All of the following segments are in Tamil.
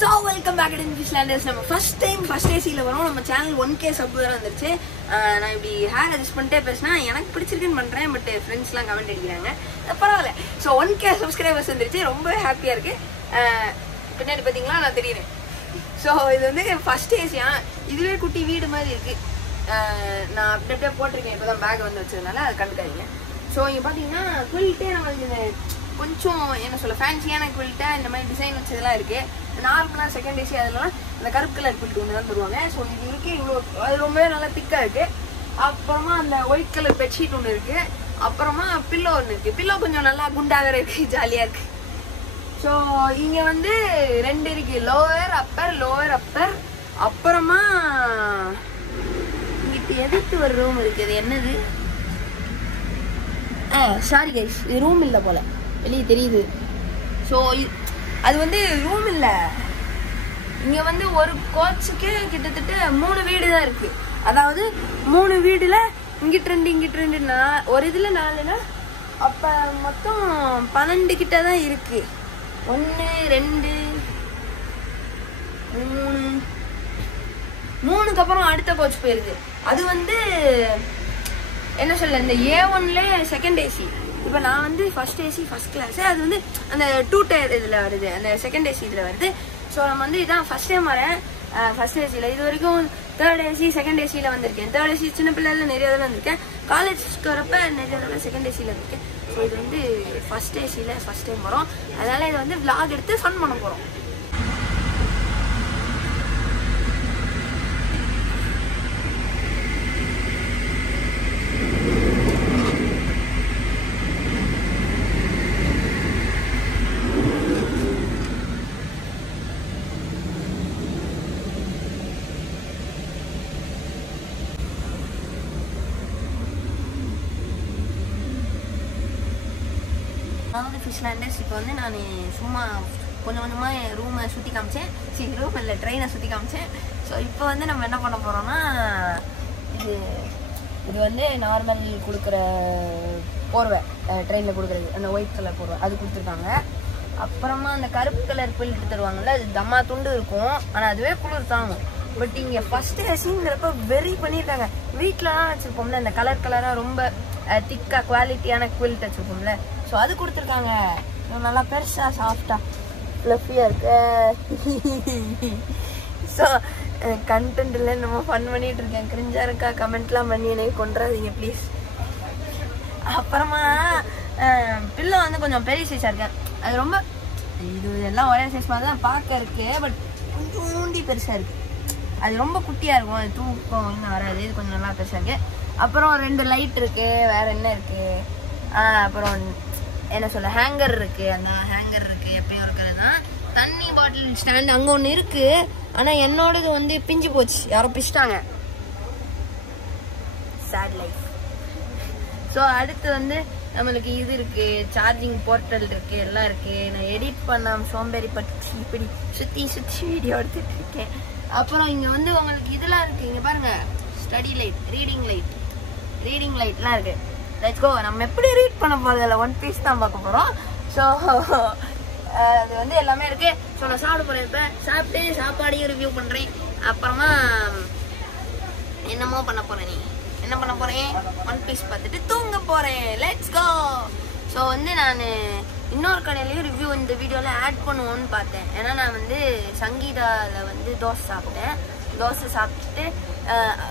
So welcome back to Fishlanders. நம்ம first time first ACல வரோம். நம்ம சேனல் 1k சப் வேற வந்துருச்சு. நான் இப்படி ஹேர் அட்ஜஸ்ட் பண்ணிட்டே பேசினா எனக்கு பிடிச்சிருக்குன்னு பண்றேன். பட் ஃப்ரெண்ட்ஸ்லாம் கமெண்ட் அடிக்கிறாங்க. பரவாயில்ல. ஸோ 1k சப்ஸ்கிரைபர்ஸ் வந்துருச்சு. ரொம்ப ஹாப்பியா இருக்கு. பின்னாடி பாத்தீங்களா நான் தெரியுறேன். ஸோ இது வந்து ஃபர்ஸ்ட் ஏசியா இதுவே குட்டி வீடு மாதிரி இருக்கு. நான் அப்படியே போட்டிருக்கேன். இப்போதான் பேக் வந்து வச்சதுனால அது கண்டுக்காதீங்க. ஸோ இங்கே பார்த்தீங்கன்னா குயில்ட்டே நம்மளுக்கு கொஞ்சம் என்ன சொல்ல ஃபேன்சியான குயில்ட்டா இந்த மாதிரி டிசைன் வச்சதெல்லாம் இருக்கு. நார்மலாக செகண்ட் ஏசி அதெல்லாம் இந்த கருப்பு கலர் குயில்ட் ஒன்று தான் தருவாங்க. ஸோ இது இருக்கு இவ்வளோ அது ரொம்பவே நல்லா திக்காக இருக்கு. அப்புறமா அந்த ஒயிட் கலர் பெட்ஷீட் ஒன்று இருக்கு. அப்புறமா பில்லோ ஒன்று இருக்கு. பில்லோ கொஞ்சம் நல்லா குண்டாக இருக்கு, ஜாலியாக இருக்கு. ஸோ இங்கே வந்து ரெண்டு இருக்கு, லோவர் அப்பர். அப்புறமா இங்கிட்ட எதிர்த்து ஒரு ரூம் இருக்கு. இது என்னது? சாரி கைஸ், இது ரூம் இல்லை போல, வெளியே தெரியுது. ஸோ அது வந்து ரூம் இல்லை. இங்கே வந்து ஒரு கோச்சுக்கு கிட்டத்தட்ட 3 வீடு தான் இருக்கு. அதாவது 3 வீடுல இங்கிட்டு ரெண்டு ஒரு இதுல 4னா அப்ப மொத்தம் 12 கிட்ட தான் இருக்கு. 1 2 3க்கு அப்புறம் அடுத்த கோச் போயிருது. அது வந்து என்ன சொல்ல, இந்த A1ல செகண்ட் ஏசி. இப்போ நான் வந்து ஃபர்ஸ்ட் ஏசி ஃபர்ஸ்ட் கிளாஸ், அது வந்து அந்த 2 டயர் இதில் வருது, அந்த செகண்ட் ஏசி இதில் வருது. ஸோ நம்ம வந்து இதான் ஃபர்ஸ்ட் டைம் வரேன் ஃபர்ஸ்ட் ஏசியில். இது வரைக்கும் தேர்ட் ஏசி செகண்ட் ஏசியில் வந்திருக்கேன். தேர்ட் ஏசி சின்ன பிள்ளைல நிறைய தடவை வந்திருக்கேன். காலேஜ்க்கு வரப்ப நிறைய தடவை செகண்ட் ஏசியில் இருக்கேன். ஸோ இது வந்து ஃபர்ஸ்ட் ஏசியில் ஃபர்ஸ்ட் டைம் வரும். அதனால இதை வந்து விளாக் எடுத்து ஃபன் பண்ண போகிறோம். அதாவது ஃபிஷ்லேண்டர்ஸ் இப்போ வந்து நான் சும்மா கொஞ்சமாக என் ரூமை சுற்றி காமிச்சேன். ரூம் இல்லை, ட்ரெயினை சுற்றி காமிச்சேன். ஸோ இப்போ வந்து நம்ம என்ன பண்ண போகிறோம்னா, இது வந்து நார்மல் கொடுக்குற போர்வை, ட்ரெயினில் கொடுக்குறது அந்த ஒயிட் கலர் போர்வை அது கொடுத்துருக்காங்க. அப்புறமா அந்த கருப்பு கலர் பில்ட் தருவாங்கள்ல, அது தம்மா துண்டு இருக்கும். ஆனால் அதுவே குளிர் தாங்கும். பட் இங்கே ஃபர்ஸ்ட் ஏசிங்கிறப்ப வெரி பண்ணியிருக்காங்க. வீட்டிலலாம் வச்சுருப்போம்ல இந்த கலராக ரொம்ப திக்காக குவாலிட்டியான குவில்ட் வச்சுருப்போம்ல, ஸோ அது கொடுத்துருக்காங்க. நல்லா பெருசாக சாஃப்டாக ஃப்ளஃபியாக இருக்கு. ஸோ கண்டென்ட் இல்லை, நம்ம ஃபன் பண்ணிட்டு இருக்கேன். கிரிஞ்சாக இருக்கா கமெண்ட்லாம் பண்ணி எனக்கு கொண்டுறாதீங்க ப்ளீஸ். அப்புறமா பில்லோ வந்து கொஞ்சம் பெரிய சைஸாக இருக்கேன். அது ரொம்ப இது எல்லாம் ஒரே சைஸ் மாதிரி தான் பார்க்க இருக்கு. பட் கொஞ்சம் ஊண்டி பெருசாக இருக்குது. அது ரொம்ப குட்டியாக இருக்கும், அது தூக்கம் ஒன்றும் வராது. இது கொஞ்சம் நல்லா பெருசாக இருக்குது. அப்புறம் 2 லைட் இருக்குது. வேறு என்ன இருக்குது? அப்புறம் என்ன சொல்ல, ஹேங்கர் இருக்கு. அந்த ஹேங்கர் இருக்கு எப்பயும் இருக்கிறது தான். தண்ணி பாட்டில் ஸ்டாண்ட் அங்கே ஒன்று இருக்கு. ஆனால் என்னோடது வந்து பிஞ்சு போச்சு, யாரோ பிச்சிட்டாங்க. Chat life. ஸோ அடுத்து வந்து நம்மளுக்கு இது இருக்கு, சார்ஜிங் போர்ட்டல் இருக்கு, எல்லாம் இருக்கு. நான் எடிட் பண்ணாம சோம்பேறி பட்டு இப்படி சுற்றி வீடியோ எடுத்துட்டு இருக்கேன். அப்புறம் இங்கே வந்து உங்களுக்கு இதெல்லாம் இருக்கு. இங்கே பாருங்க, ஸ்டடி லைட், ரீடிங் லைட்லாம் இருக்கு. Let's go. நம்ம எப்படி ரீட் பண்ண போகிறது இல்லை, ஒன் பீஸ் தான் பார்க்க போகிறோம். ஸோ அது வந்து எல்லாமே இருக்குது. ஸோ நான் சாப்பிட போகிறேன். இப்போ சாப்பிட்டு சாப்பாடையும் ரிவ்யூ பண்ணுறேன். அப்புறமா என்னமோ பண்ண போகிறேன். நீ என்ன பண்ண போகிறேன்? ஒன் பீஸ் பார்த்துட்டு தூங்க போகிறேன். Let's go. ஸோ வந்து நான் இன்னொரு கடையிலையும் ரிவ்யூ இந்த வீடியோவில் ஆட் பண்ணுவோன்னு பார்த்தேன். ஏன்னா நான் வந்து சங்கீதாவில் வந்து தோசை சாப்பிட்டுட்டு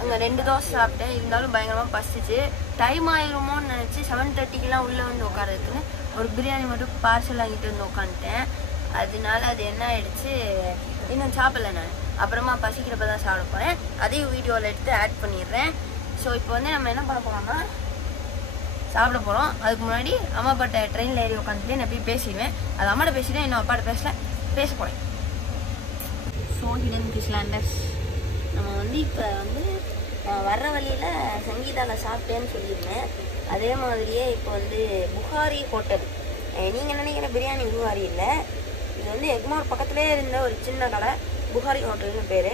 அங்கே 2 தோசை சாப்பிட்டேன். இருந்தாலும் பயங்கரமாக பசிச்சு டைம் ஆயிருமோன்னு நினச்சி 7:30க்கெலாம் உள்ளே வந்து உட்காரதுக்குன்னு ஒரு பிரியாணி மட்டும் பார்சல் வாங்கிட்டு வந்து உட்காந்துட்டேன். அதனால அது என்ன ஆயிடுச்சு, இன்னும் சாப்பிடல நான். அப்புறமா பசிக்கிறப்ப தான் சாப்பிட போகிறேன். அதையும் வீடியோவில் எடுத்து ஆட் பண்ணிடுறேன். ஸோ இப்போ வந்து நம்ம என்ன பண்ண போகிறோம்னா சாப்பிட போகிறோம். அதுக்கு முன்னாடி அம்மா அப்பாட்ட ட்ரெயினில் ஏறி உட்காந்துட்டு நான் போய் பேசிடுவேன். அது அம்மாட்ட பேசிட்டேன், இன்னும் அப்பாட்ட பேச போகிறேன். ஸோ ஹிடன் ஃபிஷ்லேண்டர்ஸ், நம்ம வந்து இப்போ வந்து வர்ற வழியில் சங்கீதாவில் சாப்பிட்டேன்னு சொல்லியிருந்தேன். அதே மாதிரியே இப்போ வந்து புகாரி ஹோட்டல். நீங்கள் நினைக்கிற பிரியாணி புகாரி இல்லை, இது வந்து எக்மோர் பக்கத்துலேயே இருந்த ஒரு சின்ன கடை, புகாரி ஹோட்டல்னு பேர்.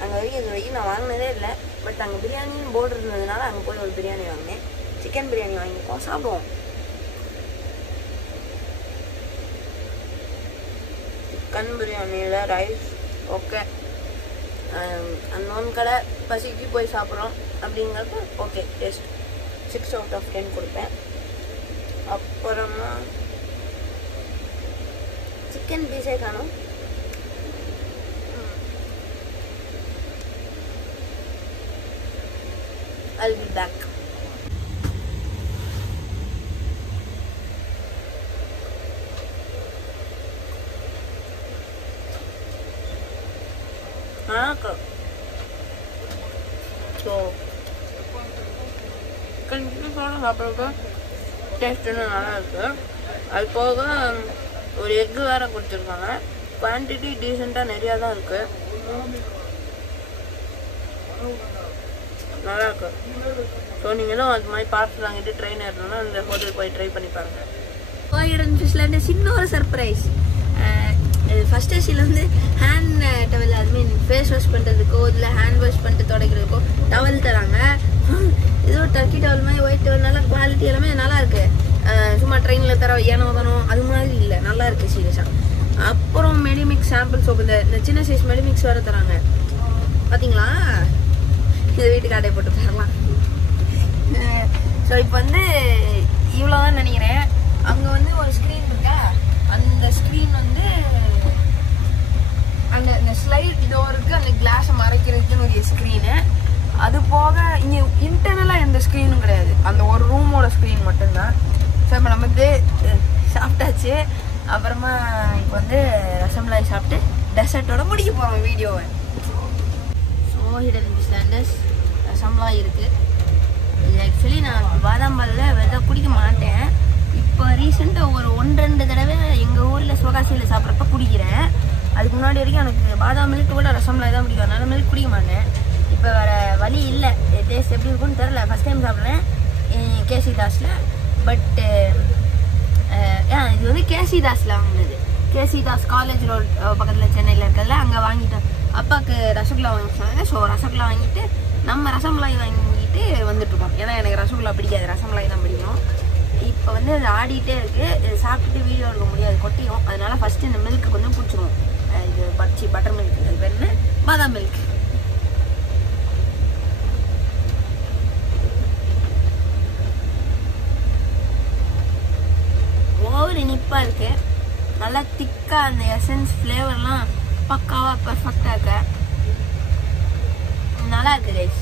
அங்கே வரைக்கும் இது வரைக்கும் நான் வாங்கினதே இல்லை. பட் அங்கே பிரியாணின்னு போர்டு இருந்ததுனால அங்கே போய் ஒரு பிரியாணி வாங்கினேன். சிக்கன் பிரியாணி வாங்கியிருக்கோம், சாப்பிடுவோம். மட்டன் பிரியாணியில் ரைஸ் ஓகே, அந்த ஒன் கடை பசிக்கு போய் சாப்பிட்றோம் அப்படிங்கிறது ஓகே, டேஸ்ட் 6 out of 10 கொடுப்பேன். அப்புறமா சிக்கன் பீஸே காணும். I'll be back. So chicken பீஸோட சாப்பிட்றதுக்கு டேஸ்ட்டு நல்லா இருக்குது. அது போக ஒரு எக்கு வேறு கொடுத்துருக்காங்க. குவான்டிட்டி டீசெண்டாக நிறையா தான் இருக்குது, நல்லா இருக்கு. ஸோ நீங்களும் அது மாதிரி பார்சல் வாங்கிட்டு ட்ரெயின் ஏறணும்னா அந்த ஹோட்டல் போய் ட்ரை பண்ணி பாருங்கள். கோயிடன் ஃபிஷ்லேருந்து சின்ன ஒரு சர்ப்ரைஸ். ஃபஸ்ட் ஏசியில் வந்து ஹேண்ட் டவல், அது மீன் ஃபேஸ் வாஷ் பண்ணுறதுக்கோ இல்லை ஹேண்ட் வாஷ் பண்ணிட்டு துடைக்கிறதுக்கோ டவல் தராங்க. ஏதோ டர்க்கி டவல் மாதிரி ஒயிட் டவல், நல்லா குவாலிட்டி எல்லாமே நல்லா இருக்கு. சும்மா ட்ரெயினில் தர ஏனோ தானோ அது மாதிரி இல்லை, நல்லா இருக்குது சீரியஸாக. அப்புறம் மெடிமிக்ஸ் சாம்பிள் சோப்பு, இந்த சின்ன சைஸ் மெடிமிக்ஸ் வேறு தராங்க பார்த்தீங்களா? இதை வீட்டுக்கு ஆட்டை போட்டு தரலாம். ஸோ இப்போ வந்து இவ்வளோதான் நினைக்கிறேன். அங்கே வந்து ஒரு ஸ்க்ரீன் இருக்கா, அந்த ஸ்க்ரீன் வந்து அந்த ஸ்லைட் டோருக்கு அந்த கிளாஸை மறைக்கிறதுக்குன்னு ஒரு ஸ்க்ரீனு. அது போக இங்கே இன்டர்னலாக எந்த ஸ்க்ரீனும் கிடையாது, அந்த ஒரு ரூமோட ஸ்க்ரீன் மட்டும்தான். ஸோ இப்போ நம்ம வந்து சாப்பிட்டாச்சு. அப்புறமா இப்போ வந்து ரசமலாய் சாப்பிட்டு டெசர்ட்டோட முடிக்க போகிறோம் வீடியோவை. ஸோ ஹிடன் ஸ்டாண்டர்ஸ் ரசமலாய் இருக்குது. இது ஆக்சுவலி நான் பாதாம் பாலில் வெதை குடிக்க மாட்டேன். இப்போ ரீசெண்டாக ஒரு 1-2 தடவை எங்கள் ஊரில் சிவகாசியில் சாப்பிட்றப்ப குடிக்கிறேன். அதுக்கு முன்னாடி வரைக்கும் எனக்கு பாதாம் மில்க் கூட ரசமலாய் தான் பிடிக்கும், அதனால மில்க் குடிக்க மாட்டேன். இப்போ வேறு வழி இல்லை, டேஸ்ட் எப்படி இருக்குன்னு தெரில. ஃபஸ்ட் டைம் சாப்பிட்றேன் கேசி தாஸில். பட் இது வந்து கேசி தாஸில் வாங்கினது. கேசி தாஸ் காலேஜ் ரோட் பக்கத்தில் சென்னையில் இருக்கிறதுல அங்கே வாங்கிட்டேன். அப்பாவுக்கு ரசகுல்லா வாங்கி சொன்னாங்க. ஸோ ரசகுல்லா வாங்கிட்டு நம்ம ரசமலாய் வாங்கிட்டு வந்துட்டுருக்கோம். ஏன்னா எனக்கு ரசகுல்லா பிடிக்காது, ரசமலாய் தான் பிடிக்கும். இப்போ வந்து அது ஆடிட்டே இருக்குது, சாப்பிட்டுட்டு வீடியோ எடுக்க முடியாது, கொட்டியும். அதனால ஃபஸ்ட்டு இந்த மில்க்கு கொஞ்சம் பிடிச்சிருவோம். இது பட்டர் மில்க், அது பேர் என்ன, பாதாம் மில்க். ஓவர் இனிப்பாக இருக்கு, நல்லா திக்காக அந்த எசன்ஸ் ஃப்ளேவர்லாம் பக்காவாக பர்ஃபெக்டாக இருக்கு, நல்லா இருக்கு கைஸ்.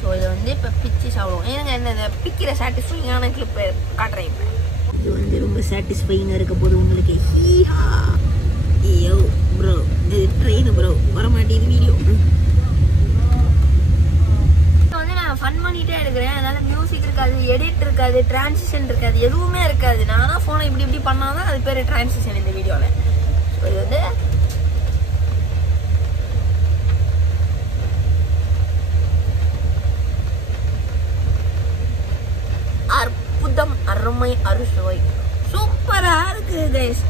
ஸோ இதை வந்து இப்போ பிச்சு சாப்பிடுவோம். ஏங்க என்ன பிக்கிற சாட்டிஸ்ஃபைங்கான கிளிப் காட்டுறேன். இப்போ இது வந்து ரொம்ப சாட்டிஸ்ஃபைங்காக இருக்க போது உங்களுக்கு. ஹீஹா ஐயோ ப்ரோ, இது ட்ரெயின் ப்ரோ வரமாட்டேது வீடியோ. வந்து நான் ஃபன் பண்ணிகிட்டே இருக்கிறேன், அதனால் மியூசிக் இருக்காது, எடிட் இருக்காது, டிரான்சிஷன் இருக்காது, எதுவுமே இருக்காது. நானாக ஃபோனை இப்படி பண்ணால் தான் அது பேர் டிரான்சிஷன் இந்த வீடியோவில். ஸோ இது வந்து அற்புதம், அருமை, அறுசுவை, சூப்பராக இருக்குது கைஸ்.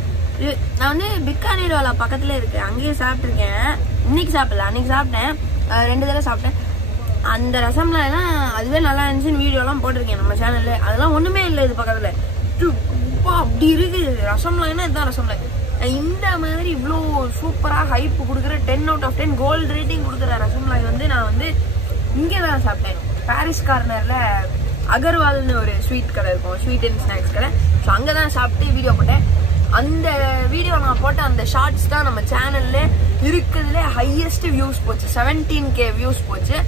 நான் வந்து பிக்கானேர் வாலா பக்கத்தில் இருக்கேன், அங்கேயும் சாப்பிட்ருக்கேன். இன்னைக்கு சாப்பிடல, அன்றைக்கி சாப்பிட்டேன், 2 தடவை சாப்பிட்டேன். அந்த ரசம்லாம் அதுவே நல்லா இருந்துச்சுன்னு வீடியோலாம் போட்டிருக்கேன் நம்ம சேனலில். அதெல்லாம் ஒன்றுமே இல்லை இது பக்கத்தில். அப்படி இருக்குது ரசம்லாய்னா, இதுதான் ரசம்லாய். இந்த மாதிரி இவ்வளோ சூப்பராக ஹைப் கொடுக்குற 10 out of 10 கோல்டு ரேட்டிங் கொடுக்குற ரசம்லாய் வந்து நான் வந்து இங்கே தான் சாப்பிட்டேன். பாரிஸ் கார்னரில் அகர்வால்னு ஒரு ஸ்வீட் கடை இருக்கும், ஸ்வீட் அண்ட் ஸ்நாக்ஸ் கடை. ஸோ அங்கே தான் சாப்பிட்டு வீடியோ போட்டேன். அந்த வீடியோ நான் போட்ட அந்த ஷார்ட்ஸ் தான் நம்ம சேனலில் இருக்கிறதுல ஹையஸ்ட் வியூஸ் போச்சு. 17K வியூஸ் போச்சு.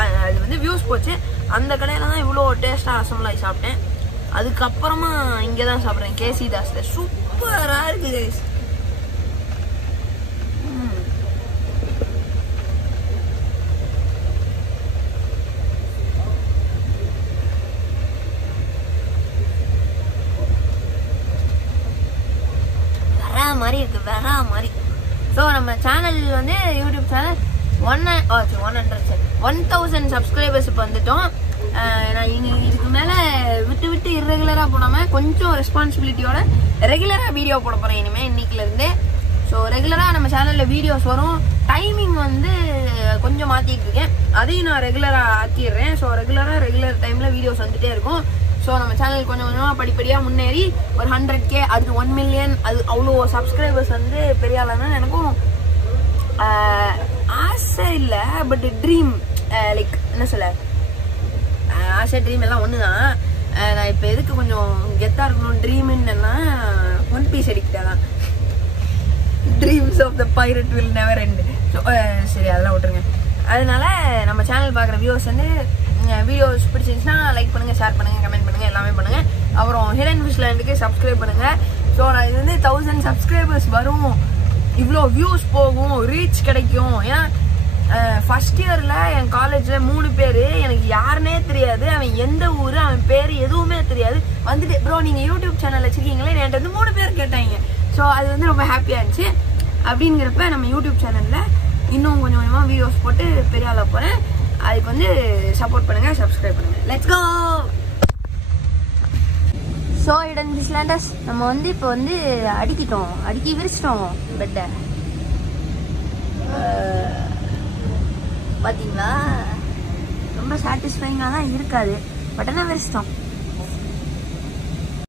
அது வந்து வியூஸ் போச்சு. அந்த கடையில் தான் இவ்வளோ டேஸ்ட்டாக ரசமலாய் சாப்பிட்டேன். அதுக்கப்புறமா இங்கே தான் சாப்பிட்றேன், கேசி தாஸில். சூப்பராக இருக்குது கைஸ். மாதிரி இருக்கு, வேற மாதிரி. ஸோ நம்ம சேனல் வந்து யூடியூப் சேனல் 1000 சப்ஸ்கிரைபர்ஸ் இப்போ வந்துட்டோம். நான் இதுக்கு மேலே விட்டு இர்ரெகுலராக போடாமல் கொஞ்சம் ரெஸ்பான்சிபிலிட்டியோட ரெகுலராக வீடியோ போட போகிறேன் இனிமேல் இன்னைக்குலேருந்து. ஸோ ரெகுலராக நம்ம சேனலில் வீடியோஸ் வரும். டைமிங் வந்து கொஞ்சம் மாற்றிட்டு இருக்கேன், அதையும் நான் ரெகுலராக ஆக்கிடுறேன். ஸோ ரெகுலர் டைமில் வீடியோஸ் வந்துகிட்டே இருக்கும். ஸோ நம்ம சேனல் கொஞ்சம் கொஞ்சமாக படிப்படியாக முன்னேறி ஒரு 100K, அடுத்து 1 million, அது அவ்வளோ சப்ஸ்கிரைபர்ஸ் வந்து பெரிய ஆளானா எனக்கும் ஆசை இல்லை. பட் ட்ரீம், லைக் என்ன சொல்ல, ஆசை ட்ரீம் எல்லாம் ஒன்று தான். நான் இப்போ எதுக்கு கொஞ்சம் கெத்தாக இருக்கணும் ட்ரீம்னா ஒன் பீஸ் அடிக்கிட்டேன். Dreams of the pirate will never end. சரி அதெல்லாம் விட்டுருங்க. அதனால நம்ம சேனல் பார்க்குற வியூவர்ஸ் வந்து வீடியோஸ் பிடிச்சிருந்துச்சுன்னா லைக் பண்ணுங்கள், ஷேர் பண்ணுங்கள், கமெண்ட் பண்ணுங்கள், எல்லாமே பண்ணுங்கள். அப்புறம் ஹிடன் ஃபிஷ் லேண்டுக்கு சப்ஸ்கிரைப் பண்ணுங்கள். ஸோ நான் இது வந்து 1000 சப்ஸ்கிரைபர்ஸ் வரும், இவ்வளோ வியூஸ் போகும், ரீச் கிடைக்கும். ஏன்னா ஃபர்ஸ்ட் இயரில் என் காலேஜில் 3 பேர் எனக்கு யாருன்னே தெரியாது. அவன் எந்த ஊர், அவன் பேர் எதுவுமே தெரியாது. வந்துட்டு ப்ரோ நீங்கள் யூடியூப் சேனல் வச்சுருக்கீங்களே, என்கிட்ட வந்து 3 பேர் கேட்டாங்க. ஸோ அது வந்து ரொம்ப ஹாப்பியாக இருந்துச்சு. அப்படிங்கிறப்ப நம்ம யூடியூப் சேனலில் இன்னும் கொஞ்சம் கொஞ்சமாக வீடியோஸ் போட்டு பெரிய ஆளாக போகிறேன். அதுக்கு வந்து சப்போர்ட் பண்ணுங்கள், சப்ஸ்கிரைப் பண்ணுங்கள். Let's go. So hidden fish landers, நம்ம வந்து இப்போ வந்து அடுக்கி விரிச்சிட்டோம் பெட்டை. பார்த்தீங்களா, ரொம்ப சாட்டிஸ்ஃபைங்காக தான் இருக்காது, பட் ஆனால் விரிச்சிட்டோம்.